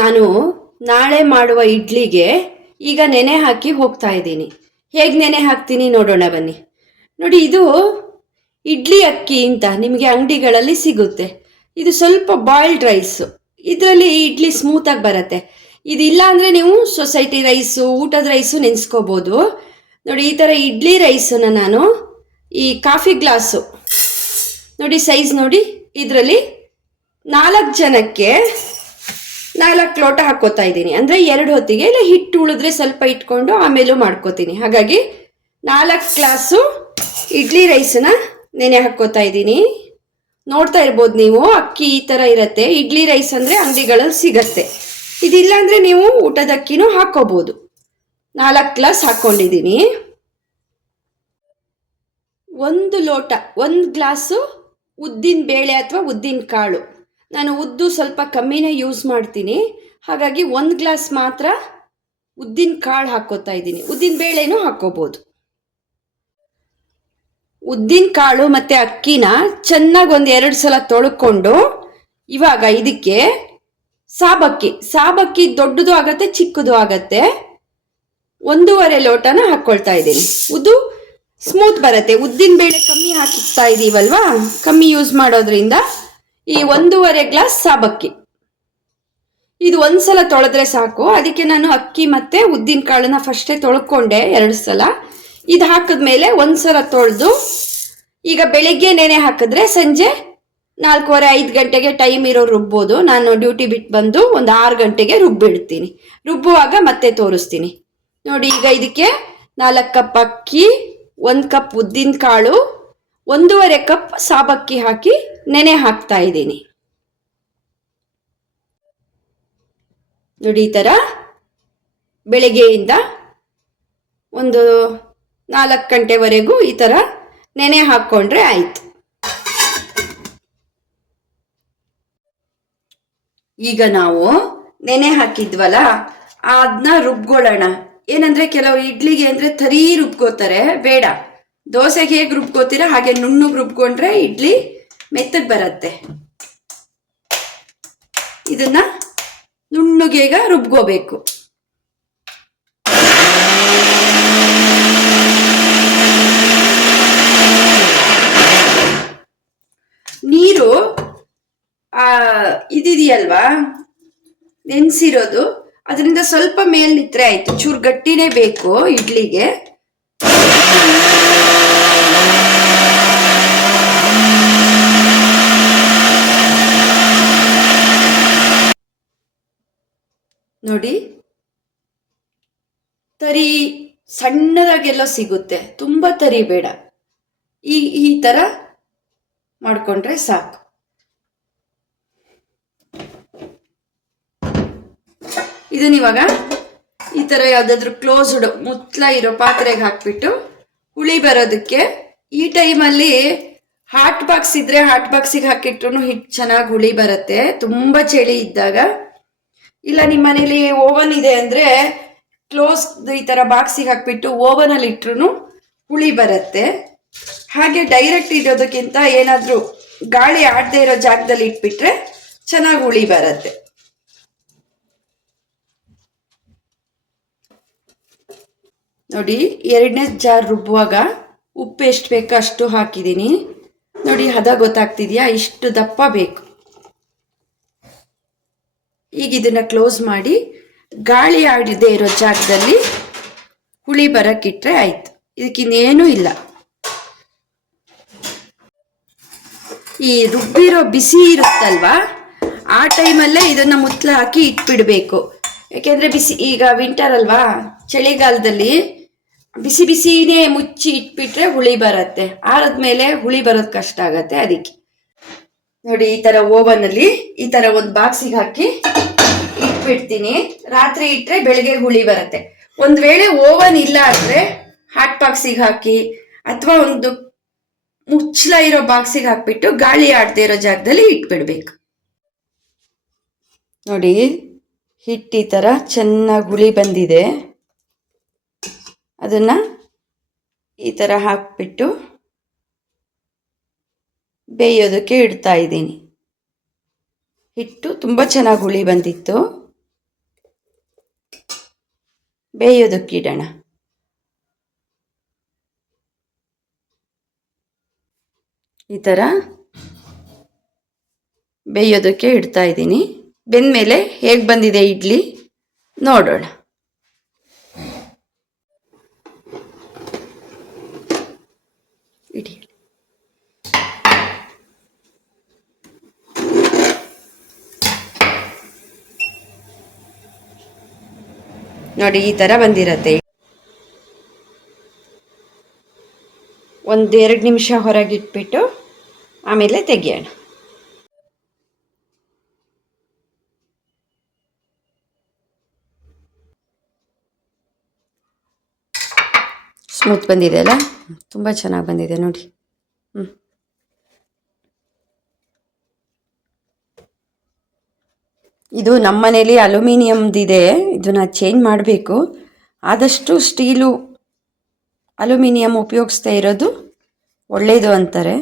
ನಾನು ನಾಳೆ ಮಾಡುವ ಇಡ್ಲಿಗೆ ಈಗ ನೆನೆ ಹಾಕಿ ಹೋಗ್ತಾ ಇದ್ದೀನಿ. ಹೇಗೆ ನೆನೆ ಹಾಕ್ತೀನಿ ನೋಡೋಣ ಬನ್ನಿ. ನೋಡಿ, ಇದು ಇಡ್ಲಿ ಅಕ್ಕಿ ಅಂತ ನಿಮಗೆ ಅಂಗಡಿಗಳಲ್ಲಿ ಸಿಗುತ್ತೆ. ಇದು ಸ್ವಲ್ಪ ಬಾಯ್ಲ್ಡ್ ರೈಸು. ಇದರಲ್ಲಿ ಇಡ್ಲಿ ಸ್ಮೂತಾಗಿ ಬರುತ್ತೆ. ಇದಿಲ್ಲ ಅಂದರೆ ನೀವು ಸೊಸೈಟಿ ರೈಸು, ಊಟದ ರೈಸು ನೆನೆಸ್ಕೋಬೋದು. ನೋಡಿ, ಈ ಥರ ಇಡ್ಲಿ ರೈಸನ್ನು ನಾನು ಈ ಕಾಫಿ ಗ್ಲಾಸು ನೋಡಿ, ಸೈಜ್ ನೋಡಿ, ಇದರಲ್ಲಿ 4 ಜನಕ್ಕೆ 4 ಲೋಟ ಹಾಕೋತಾ ಇದ್ದೀನಿ. ಅಂದರೆ 2 ಹೊತ್ತಿಗೆ. ಇಲ್ಲ ಹಿಟ್ಟು ಉಳಿದ್ರೆ ಸ್ವಲ್ಪ ಇಟ್ಕೊಂಡು ಆಮೇಲೂ ಮಾಡ್ಕೋತೀನಿ. ಹಾಗಾಗಿ 4 ಗ್ಲಾಸು ಇಡ್ಲಿ ರೈಸನ್ನ ನೆನೆ ಹಾಕ್ಕೋತಾ ಇದ್ದೀನಿ. ನೋಡ್ತಾ ಇರ್ಬೋದು ನೀವು, ಅಕ್ಕಿ ಈ ಥರ ಇರುತ್ತೆ. ಇಡ್ಲಿ ರೈಸ್ ಅಂದರೆ ಅಂಗಡಿಗಳಲ್ಲಿ ಸಿಗತ್ತೆ. ಇದಿಲ್ಲ ಅಂದರೆ ನೀವು ಊಟದ ಅಕ್ಕಿನೂ ಹಾಕ್ಕೋಬೋದು. 4 ಗ್ಲಾಸ್ ಹಾಕ್ಕೊಂಡಿದ್ದೀನಿ. 1 ಲೋಟ 1 ಗ್ಲಾಸು ಉದ್ದಿನ ಬೇಳೆ ಅಥವಾ ಉದ್ದಿನ ಕಾಳು. ನಾನು ಉದ್ದು ಸ್ವಲ್ಪ ಕಮ್ಮಿನೇ ಯೂಸ್ ಮಾಡ್ತೀನಿ. ಹಾಗಾಗಿ 1 ಗ್ಲಾಸ್ ಮಾತ್ರ ಉದ್ದಿನ ಕಾಳು ಹಾಕ್ಕೋತಾ ಇದ್ದೀನಿ. ಉದ್ದಿನ ಬೇಳೆನೂ ಹಾಕ್ಕೋಬೋದು. ಉದ್ದಿನ ಕಾಳು ಮತ್ತು ಅಕ್ಕಿನ ಚೆನ್ನಾಗಿ 1-2 ಸಲ ತೊಳ್ಕೊಂಡು ಇವಾಗ ಇದಕ್ಕೆ ಸಾಬಕ್ಕಿ ದೊಡ್ಡದು ಆಗತ್ತೆ, ಚಿಕ್ಕದು ಆಗತ್ತೆ. 1.5 ಲೋಟನ ಹಾಕ್ಕೊಳ್ತಾ ಇದ್ದೀನಿ. ಉದ್ದು ಸ್ಮೂತ್ ಬರುತ್ತೆ. ಉದ್ದಿನ ಬೇಳೆ ಕಮ್ಮಿ ಹಾಕಿಸ್ತಾ ಇದ್ದೀವಲ್ವಾ, ಕಮ್ಮಿ ಯೂಸ್ ಮಾಡೋದ್ರಿಂದ ಈ 1.5 ಗ್ಲಾಸ್ ಸಾಬಕ್ಕಿ. ಇದು 1 ಸಲ ತೊಳೆದ್ರೆ ಸಾಕು. ಅದಕ್ಕೆ ನಾನು ಅಕ್ಕಿ ಮತ್ತು ಉದ್ದಿನ ಕಾಳನ್ನ ಫಸ್ಟೇ ತೊಳ್ಕೊಂಡೆ 2 ಸಲ. ಇದು ಹಾಕಿದ್ಮೇಲೆ 1 ಸಲ ತೊಳೆದು ಈಗ ಬೆಳಿಗ್ಗೆ ನೆನೆ ಹಾಕಿದ್ರೆ ಸಂಜೆ 4:15 ಗಂಟೆಗೆ ಟೈಮ್ ಇರೋ ರುಬ್ಬೋದು. ನಾನು ಡ್ಯೂಟಿ ಬಿಟ್ಟು ಬಂದು ಒಂದು 6 ಗಂಟೆಗೆ ರುಬ್ಬಿಡ್ತೀನಿ. ರುಬ್ಬುವಾಗ ಮತ್ತೆ ತೋರಿಸ್ತೀನಿ. ನೋಡಿ, ಈಗ ಇದಕ್ಕೆ 4 ಕಪ್ ಅಕ್ಕಿ, 1 ಕಪ್ ಉದ್ದಿನ ಕಾಳು, 1.5 ಕಪ್ ಸಾಬಕ್ಕಿ ಹಾಕಿ ನೆನೆ ಹಾಕ್ತಾ ಇದ್ದೀನಿ. ನೋಡಿ, ಈ ಥರ ಬೆಳಗ್ಗೆಯಿಂದ ಒಂದು 4 ಗಂಟೆವರೆಗೂ ಈ ಥರ ನೆನೆ ಹಾಕ್ಕೊಂಡ್ರೆ ಆಯಿತು. ಈಗ ನಾವು ನೆನೆ ಹಾಕಿದ್ವಲ್ಲ, ಅದನ್ನ ರುಬ್ಕೊಳ್ಳೋಣ. ಏನಂದರೆ ಕೆಲವರು ಇಡ್ಲಿಗೆ ಅಂದರೆ ತರಿ ರುಬ್ಕೋತಾರೆ. ಬೇಡ, ದೋಸೆಗೆ ಹೇಗೆ ರುಬ್ಕೋತೀರ ಹಾಗೆ ನುಣ್ಣಗೆ ರುಬ್ಕೊಂಡ್ರೆ ಇಡ್ಲಿ ಮೆತ್ತಗೆ ಬರುತ್ತೆ. ಇದನ್ನ ನುಣ್ಣಗೆ ರುಬ್ಕೋಬೇಕು. ನೀರು ಇದಿದೆಯಲ್ವಾ ನೆನೆಸಿರೋದು, ಅದರಿಂದ ಸ್ವಲ್ಪ ಮೇಲ್ ನಿತ್ರೆ ಆಯ್ತು. ಚೂರು ಗಟ್ಟಿನೇ ಬೇಕು ಇಡ್ಲಿಗೆ. ನೋಡಿ, ತರಿ ಸಣ್ಣದಾಗೆಲ್ಲ ಸಿಗುತ್ತೆ, ತುಂಬ ತರಿ ಬೇಡ. ಈ ಥರ ಮಾಡಿಕೊಂಡ್ರೆ ಸಾಕು. ಇದನ್ನಿವಾಗ ಈ ಥರ ಯಾವುದಾದ್ರೂ ಕ್ಲೋಸ್ಡ್ ಮುಚ್ಚಳ ಇರೋ ಪಾತ್ರೆಗೆ ಹಾಕ್ಬಿಟ್ಟು ಹುಳಿ ಬರೋದಕ್ಕೆ, ಈ ಟೈಮಲ್ಲಿ ಹಾಟ್ ಬಾಕ್ಸ್ ಇದ್ರೆ ಹಾಟ್ ಬಾಕ್ಸಿಗೆ ಹಾಕಿಟ್ರು ಹಿಟ್ಟು ಚೆನ್ನಾಗಿ ಹುಳಿ ಬರುತ್ತೆ, ತುಂಬ ಚಳಿ ಇದ್ದಾಗ. ಇಲ್ಲ ನಿಮ್ಮ ಮನೇಲಿ ಓವನ್ ಇದೆ ಅಂದರೆ ಕ್ಲೋಸ್ ಈ ಥರ ಬಾಕ್ಸಿಗೆ ಹಾಕ್ಬಿಟ್ಟು ಓವನಲ್ಲಿ ಇಟ್ರು ಹುಳಿ ಬರುತ್ತೆ. ಹಾಗೆ ಡೈರೆಕ್ಟ್ ಇಡೋದಕ್ಕಿಂತ ಏನಾದರೂ ಗಾಳಿ ಆಡದೇ ಇರೋ ಜಾಗದಲ್ಲಿ ಇಟ್ಬಿಟ್ರೆ ಚೆನ್ನಾಗಿ ಹುಳಿ ಬರುತ್ತೆ. ನೋಡಿ, 2ನೇ ಜಾರ್ ರುಬ್ಬುವಾಗ ಉಪ್ಪು ಎಷ್ಟು ಬೇಕೋ ಅಷ್ಟು ಹಾಕಿದ್ದೀನಿ. ನೋಡಿ, ಹದ ಗೊತ್ತಾಗ್ತಿದೆಯಾ? ಇಷ್ಟು ದಪ್ಪ ಬೇಕು. ಈಗ ಇದನ್ನು ಕ್ಲೋಸ್ ಮಾಡಿ ಗಾಳಿ ಆಡದೇ ಇರೋ ಜಾಗದಲ್ಲಿ ಹುಳಿ ಬರೋಕ್ಕಿಟ್ರೆ ಆಯಿತು. ಇದಕ್ಕಿನ್ನೇನೂ ಇಲ್ಲ. ಈ ರುಬ್ಬಿರೋ ಬಿಸಿ ಇರುತ್ತಲ್ವಾ, ಆ ಟೈಮಲ್ಲೇ ಇದನ್ನು ಮುಚ್ಚಳ ಹಾಕಿ ಇಟ್ಬಿಡಬೇಕು. ಯಾಕೆಂದರೆ ಬಿಸಿ, ಈಗ ವಿಂಟರ್ ಅಲ್ವಾ, ಚಳಿಗಾಲದಲ್ಲಿ ಬಿಸಿನೇ ಮುಚ್ಚಿ ಇಟ್ಬಿಟ್ರೆ ಹುಳಿ ಬರುತ್ತೆ. ಆದ್ಮೇಲೆ ಹುಳಿ ಬರೋದು ಕಷ್ಟ ಆಗತ್ತೆ. ಅದಕ್ಕೆ ನೋಡಿ, ಈ ಥರ ಓವನಲ್ಲಿ ಈ ಥರ ಒಂದು ಬಾಕ್ಸಿಗೆ ಹಾಕಿ ಇಟ್ಬಿಡ್ತೀನಿ. ರಾತ್ರಿ ಇಟ್ಟರೆ ಬೆಳಗ್ಗೆ ಹುಳಿ ಬರುತ್ತೆ. ಒಂದು ವೇಳೆ ಓವನ್ ಇಲ್ಲ ಅಂದರೆ ಹಾಟ್ ಬಾಕ್ಸಿಗೆ ಹಾಕಿ ಅಥವಾ ಒಂದು ಮುಚ್ಚಳ ಇರೋ ಬಾಕ್ಸಿಗೆ ಹಾಕ್ಬಿಟ್ಟು ಗಾಳಿ ಆಡದೇ ಇರೋ ಜಾಗದಲ್ಲಿ ಇಟ್ಬಿಡ್ಬೇಕು. ನೋಡಿ, ಹಿಟ್ಟು ಈ ಥರ ಚೆನ್ನಾಗಿ ಹುಳಿ ಬಂದಿದೆ. ಅದನ್ನು ಈ ಥರ ಹಾಕ್ಬಿಟ್ಟು ಬೇಯೋದಕ್ಕೆ ಇಡ್ತಾ ಇದ್ದೀನಿ. ಹಿಟ್ಟು ತುಂಬ ಚೆನ್ನಾಗಿ ಹುಳಿ ಬಂದಿತ್ತು. ಬೇಯೋದಕ್ಕಿಡೋಣ. ಈ ಥರ ಬೇಯೋದಕ್ಕೆ ಇಡ್ತಾ ಇದ್ದೀನಿ. ಬೆಂದಮೇಲೆ ಹೇಗೆ ಬಂದಿದೆ ಇಡ್ಲಿ ನೋಡೋಣ. ಇಡಿ ನೋಡಿ, ಈ ಥರ ಬಂದಿರತ್ತೆ. 1-2 ನಿಮಿಷ ಹೊರಗಿಟ್ಬಿಟ್ಟು ಆಮೇಲೆ ತೆಗಿಯೋಣ. ಸ್ಮೂತ್ ಬಂದಿದೆ ಅಲ್ಲ, ತುಂಬ ಚೆನ್ನಾಗಿ ಬಂದಿದೆ ನೋಡಿ. ಇದು ನಮ್ಮ ಮನೇಲಿ ಅಲ್ಯೂಮಿನಿಯಮ್ದಿದೆ, ಇದನ್ನು ಚೇಂಜ್ ಮಾಡಬೇಕು. ಆದಷ್ಟು ಸ್ಟೀಲು ಅಲ್ಯೂಮಿನಿಯಂ ಉಪಯೋಗಿಸ್ತಾ ಇರೋದು ಒಳ್ಳೆಯದು ಅಂತಾರೆ.